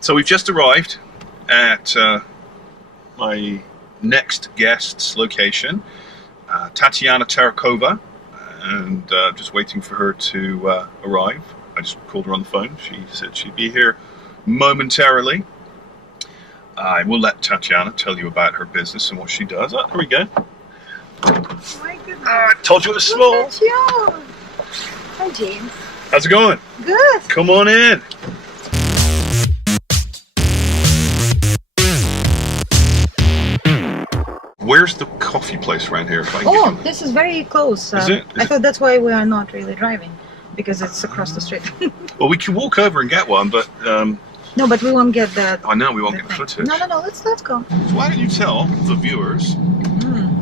So we've just arrived at my next guest's location, Tatiana Terekhova, and just waiting for her to arrive. I just called her on the phone. She said she'd be here momentarily. I will let Tatiana tell you about her business and what she does. Oh, here we go. My goodness. I told you it was small. Look at you. Hi, James. How's it going? Good. Come on in. Where's the coffee place around here? If I can Oh, get this is very close. Is it? I thought that's why we are not really driving, because it's across the street. Well, we can walk over and get one, but No, but we won't get that. I know we won't that get the thing. footage. No. Let's go. So why don't you tell the viewers?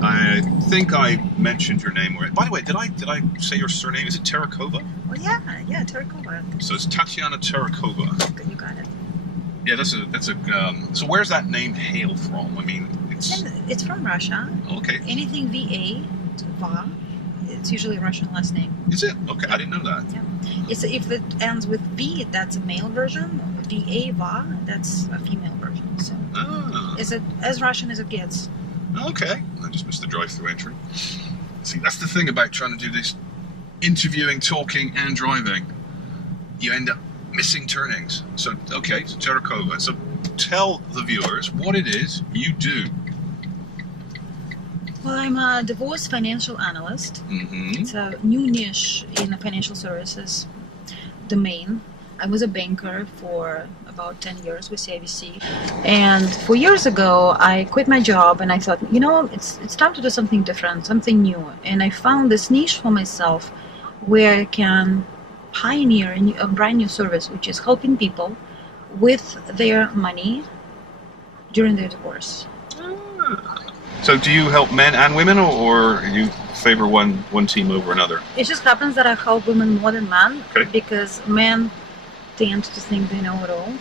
I think I mentioned your name already. By the way, did I say your surname? Is it Terekhova? Oh yeah, Terekhova. So it's Tatiana Terekhova. You got it. Yeah, that's a. So where's that name hail from? I mean, It's from Russia. Okay. Anything VA, Va, it's usually a Russian last name. Is it? Okay, I didn't know that. Yeah. If it ends with V, that's a male version. VA, Va, that's a female version. So is it as Russian as it gets? Okay, I just missed the drive-through entry. See, that's the thing about trying to do this interviewing, talking, and driving. You end up missing turnings. So, okay, so Terekhova. So, tell the viewers what it is you do. Well, I'm a divorce financial analyst. Mm-hmm. It's a new niche in the financial services domain. I was a banker for about 10 years with CIBC, and 4 years ago I quit my job and I thought, it's time to do something different, something new. And I found this niche for myself where I can pioneer a brand new service, which is helping people with their money during their divorce. So do you help men and women, or you favor one team over another? It just happens that I help women more than men, Okay. because men tend to think they know it all.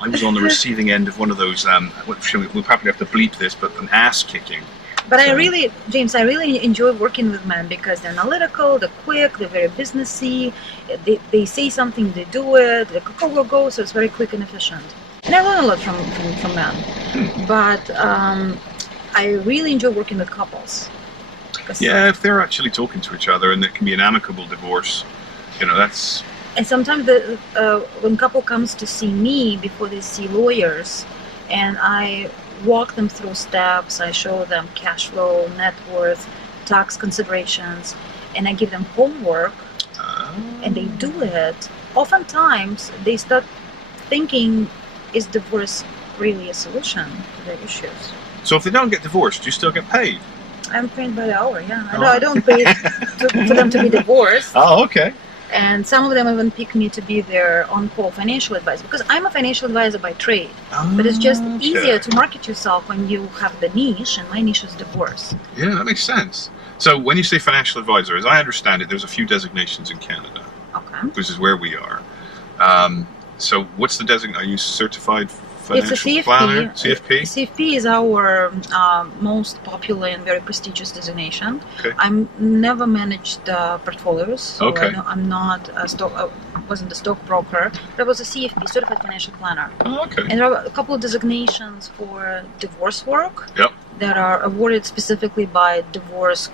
I was on the receiving end of one of those, we'll probably have to bleep this, but an ass kicking. But So- James, I really enjoy working with men because they're analytical, they're quick, they're very businessy, they say something, they do it, they go, so it's very quick and efficient. And I learn a lot from men. But I really enjoy working with couples. Yeah, if they're actually talking to each other and it can be an amicable divorce, that's... And sometimes when couple comes to see me before they see lawyers, and I walk them through steps, I show them cash flow, net worth, tax considerations, and I give them homework, and they do it, oftentimes they start thinking, is divorce really a solution to their issues? So if they don't get divorced, do you still get paid? I'm paid by the hour, yeah. Oh. I don't pay for them to be divorced. Oh, okay. And some of them even pick me to be their on-call financial advisor, because I'm a financial advisor by trade. But it's just easier to market yourself when you have the niche, and my niche is divorce. Yeah, that makes sense. So when you say financial advisor, as I understand it, there's a few designations in Canada. Okay. Which is where we are. So what's the designation? Are you certified financial It's a CFP. planner? CFP? CFP is our most popular and very prestigious designation. Okay. I'm never managed portfolios, so Okay. I'm not a wasn't a stockbroker, but I was a CFP, certified financial planner. Oh, okay. And there are a couple of designations for divorce work Yep. that are awarded specifically by divorce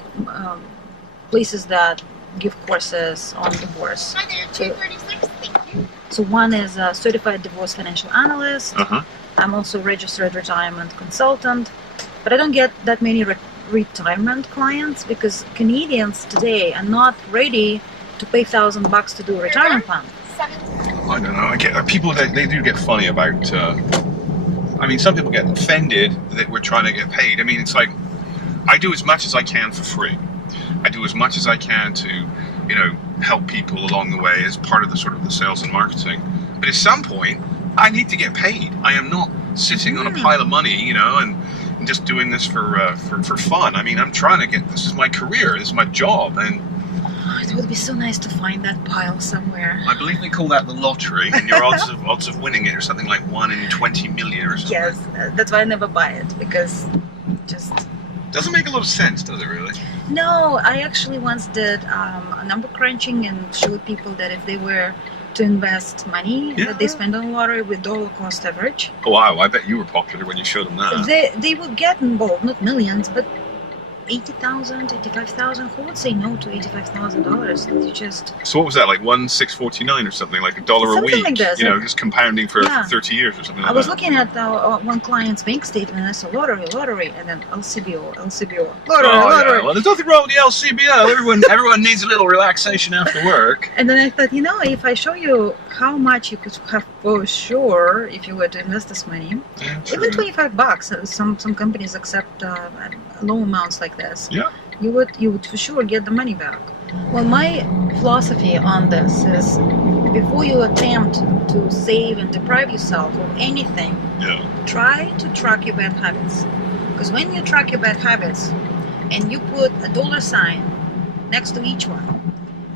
places that give courses on divorce. Hi there, 236, thank you. So one is a certified divorce financial analyst. Uh-huh. I'm also a registered retirement consultant, but I don't get that many retirement clients because Canadians today are not ready to pay $1,000 to do a retirement plan. I don't know. I get people that they do get funny about. Some people get offended that we're trying to get paid. I mean, it's like I do as much as I can for free. I do as much as I can to, help people along the way as part of the sort of the sales and marketing. But at some point, I need to get paid. I am not sitting on a pile of money, and just doing this for fun. I mean, I'm trying to get. This is my career. This is my job, and It would be so nice to find that pile somewhere. I believe they call that the lottery, and your odds of winning it are something like 1 in 20 million or something. Yes, that's why I never buy it, because just... Doesn't make a lot of sense, does it really? No, I actually once did a number crunching and showed people that if they were to invest money Yeah. that they spend on lottery with dollar cost average. Oh, wow, I bet you were popular when you showed them that. They would get involved, not millions, but 80,000, 85,000. Who would say no to $85,000? You just So what was that, like 1,649 or something, like $1 a Something week? like this. You know, just compounding for Yeah. 30 years or something like I was that. looking at one client's bank statement, and I saw lottery, and then LCBO, lottery. Yeah. Well, there's nothing wrong with the LCBO. Everyone needs a little relaxation after work. And then I thought, if I show you how much you could have for sure if you were to invest this money, Yeah, even true. $25. Some companies accept low amounts like this. Yeah. You would for sure get the money back. Well, my philosophy on this is, before you attempt to save and deprive yourself of anything, Yeah. try to track your bad habits. Because when you track your bad habits and you put a dollar sign next to each one,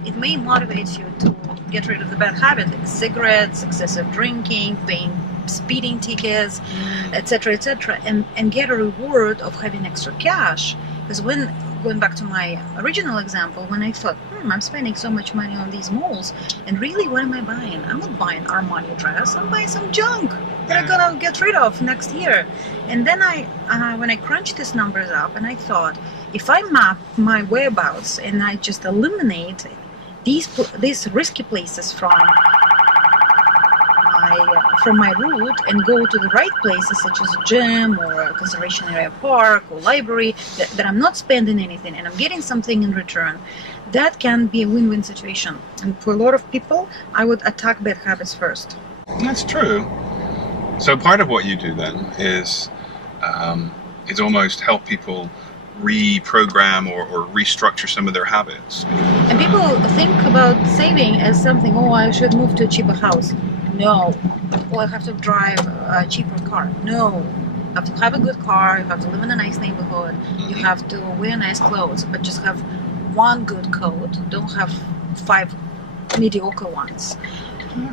it may motivate you to get rid of the bad habit, like cigarettes, excessive drinking, paying speeding tickets, etc., and get a reward of having extra cash. Because going back to my original example, when I thought, I'm spending so much money on these malls, and really, what am I buying? I'm not buying Armani dress. I'm buying some junk that I'm gonna get rid of next year. And then when I crunched these numbers up, and I thought, if I map my whereabouts and I just eliminate these risky places from my route and go to the right places, such as a gym or a conservation area park or library, that I'm not spending anything and I'm getting something in return, that can be a win-win situation. And for a lot of people, I would attack bad habits first. That's true. So part of what you do then is almost help people reprogram or restructure some of their habits. And people think about saving as something, I should move to a cheaper house. No. I have to drive a cheaper car. No. You have to have a good car, you have to live in a nice neighborhood, you have to wear nice clothes, but just have one good coat. Don't have 5 mediocre ones.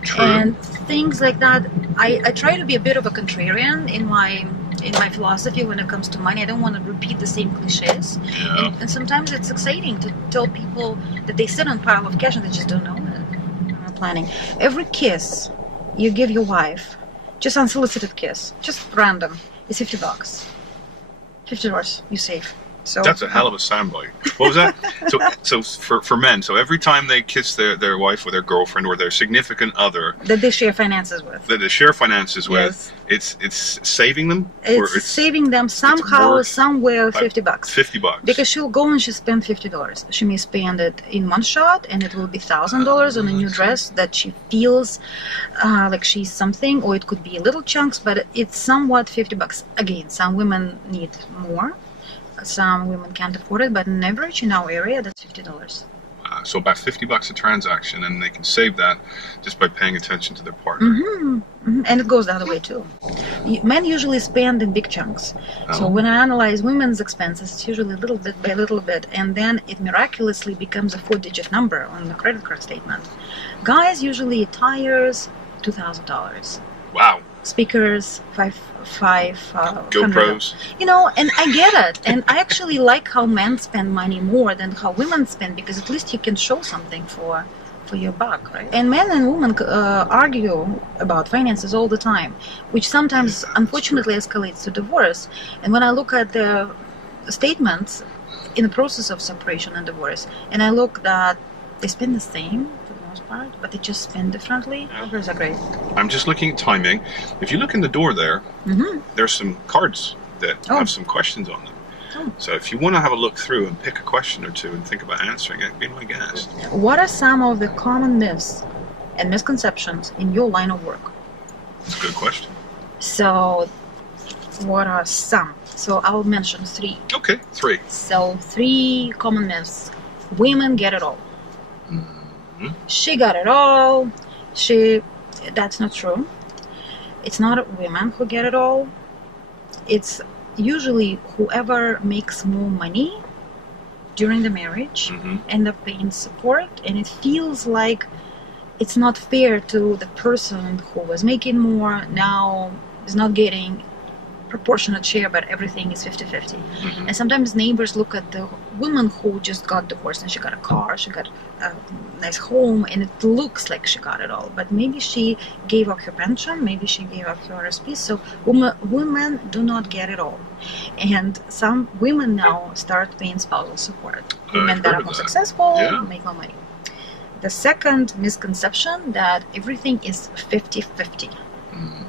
True. And things like that. I try to be a bit of a contrarian in my philosophy when it comes to money. I don't want to repeat the same cliches. Yeah. And sometimes it's exciting to tell people that they sit on a pile of cash and they just don't know it. Planning. Every kiss you give your wife, just unsolicited kiss, just random, is $50. $50 you save. So That's a hell of a soundbite. What was that? so for men, so every time they kiss their wife or their girlfriend or their significant other that they share finances with. that they share finances with, Yes. it's saving them, or It's saving them somehow, worth somewhere, $50. $50. Because she'll go and she'll spend $50. She may spend it in one shot, and it will be $1,000 on a new dress that she feels like she's something, or it could be little chunks, but it's somewhat $50. Again, some women need more, some women can't afford it, but on average in our area, that's $50. So about $50 a transaction, and they can save that just by paying attention to their partner. And it goes the other way too. Men usually spend in big chunks. So when I analyze women's expenses, it's usually little bit by little bit, and then it miraculously becomes a 4-digit number on the credit card statement. Guys usually tires, $2,000. Wow. Speakers, GoPros. And I get it, and I actually like how men spend money more than how women spend, because at least you can show something for your buck, right? And men and women argue about finances all the time, which sometimes unfortunately escalates to divorce. And when I look at the statements in the process of separation and divorce, and I look that they spend the same for the most part, but they just spend differently, those are great. I'm just looking at timing. If you look in the door there, there's some cards that have some questions on them. So if you want to have a look through and pick a question or two and think about answering it, be my guest. What are some of the common myths and misconceptions in your line of work? That's a good question. So what are some? So I'll mention 3. Okay, 3. So 3 common myths. Women get it all. She got it all. That's not true. It's not women who get it all. It's usually whoever makes more money during the marriage end up paying support, and it feels like it's not fair to the person who was making more now is not getting proportionate share, but everything is 50-50. Mhm. And sometimes neighbors look at the woman who just got divorced and she got a car, she got a nice home, and it looks like she got it all. But maybe she gave up her pension, maybe she gave up her RSP. So women do not get it all. And some women now start paying spousal support. Women that are more successful Yeah. make more money. The second misconception that everything is 50-50.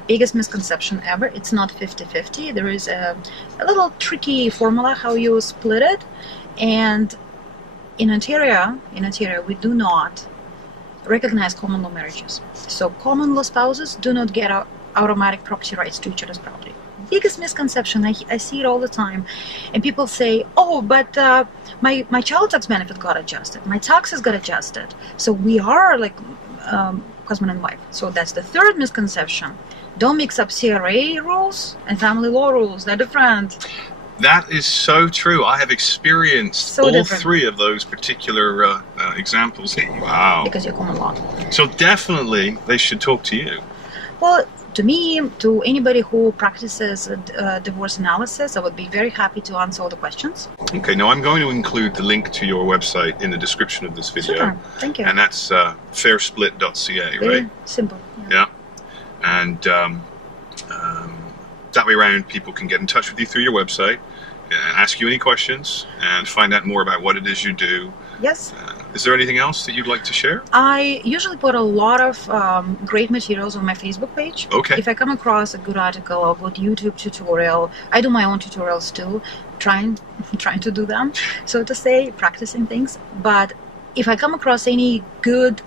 Biggest misconception ever. It's not 50-50. There is a little tricky formula how you split it. And in Ontario, we do not recognize common law marriages. So common law spouses do not get automatic property rights to each other's property. Biggest misconception. I see it all the time. And people say, oh, but my child tax benefit got adjusted. My taxes got adjusted. So we are like husband and wife. So that's the third misconception. Don't mix up CRA rules and family law rules. They're different. That is so true. I have experienced So all different. three of those particular examples. Wow. Because you're common law. So definitely they should talk to you. Well, to me, to anybody who practices divorce analysis, I would be very happy to answer all the questions. Okay, now I'm going to include the link to your website in the description of this video. Super. Thank you. And that's fairsplit.ca, Very right? simple. Yeah. And that way around, people can get in touch with you through your website, ask you any questions, and find out more about what it is you do. Yes. Is there anything else that you'd like to share? I usually put a lot of great materials on my Facebook page. Okay. If I come across a good article or a good YouTube tutorial, I do my own tutorials too, trying to do them, so to say, practicing things. But if I come across any good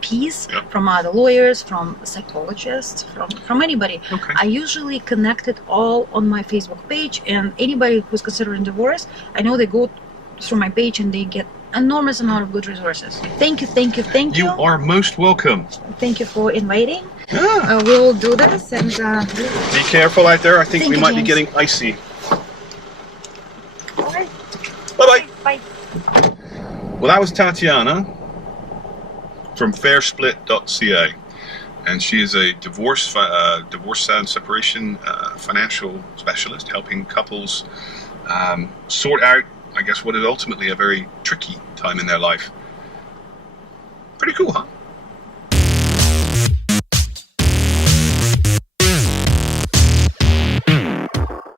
piece Yeah. from other lawyers, from psychologists, from anybody, Okay. I usually connect it all on my Facebook page. And anybody who's considering divorce, I know they go through my page and they get enormous amount of good resources. Thank you. You are most welcome. Thank you for inviting. Yeah. We'll do this, and Be careful out there. I think Thank we you, might be James. getting icy. all right. Bye-bye. Bye. Well, that was Tatiana from fairsplit.ca, and she is a divorce and separation financial specialist, helping couples sort out, I guess, what is ultimately a very tricky time in their life. Pretty cool, huh?